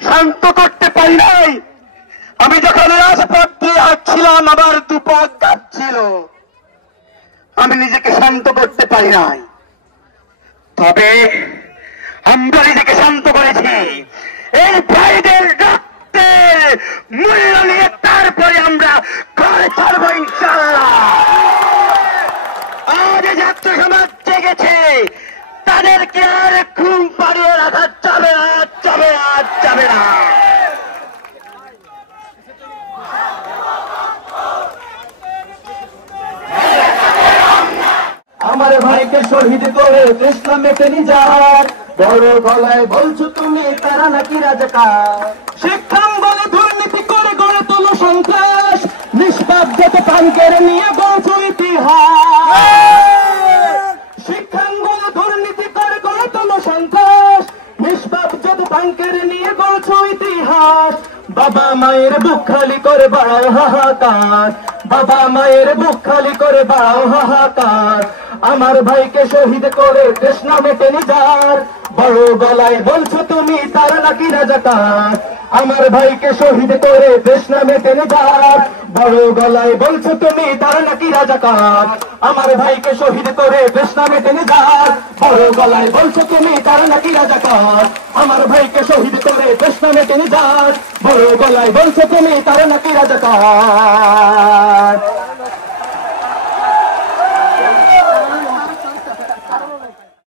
শান্ত করতে পারি নাই। আমি যখন রাজপথ দিয়ে হাঁটছিলাম আবার দুপথ কাঁপছিল, আমি নিজেকে শান্ত করতে পারি নাই। তবে আমরা নিজেকে শান্ত করেছি এই ভাইদের রক্তের মূল্য নিয়ে, তারপরে আমরা ঘরে ছাড়বো ইনশাআল্লাহ। আজ ছাত্র সমাজ জেগেছে, তাদেরকে আর ঘুম পাড়িয়ে রাখা যাবে না, যাবে না, যাবে না। আমার ভাইকে শহীদ করে দেশটা মেটে নিজার, বড় গলায় বলছো তুমি তারা নাকি রাজাকার। শিক্ষাঙ্গনে দুর্নীতি করে গড়ে তোলো সন্ত্রাস, নিষ্পাপ যত প্রাণ কেড়ে নিয়ে গড়ছো ইতিহাস। শিক্ষাঙ্গনে দুর্নীতি করে গড়ে তোলো সন্ত্রাস, নিষ্পাপ যত প্রাণ কেড়ে নিয়ে গড়ছো ইতিহাস। বাবা মায়ের বুক খালি করে বাড়াও হাহাকার, বাবা মায়ের বুক খালি করে বাড়াও হাহাকার। আমার ভাইকে শহীদ করে দেশ না মেটে নিজার, বড় গলায় বলছো তুমি তারা নাকি রাজাকার। আমার ভাইকে শহীদ করে দেশ না মেটে নিজার, বড় গলায় বলছো তুমি তারা নাকি রাজাকার। আমার ভাইকে শহীদ করে দেশ না মেটে নিজার, বড় গলায় বলছো তুমি তারা নাকি রাজাকার। আমার ভাইকে শহীদ করে দেশ না মেটে নিজার, বড় গলায় বলছো তুমি তারা নাকি রাজাকার।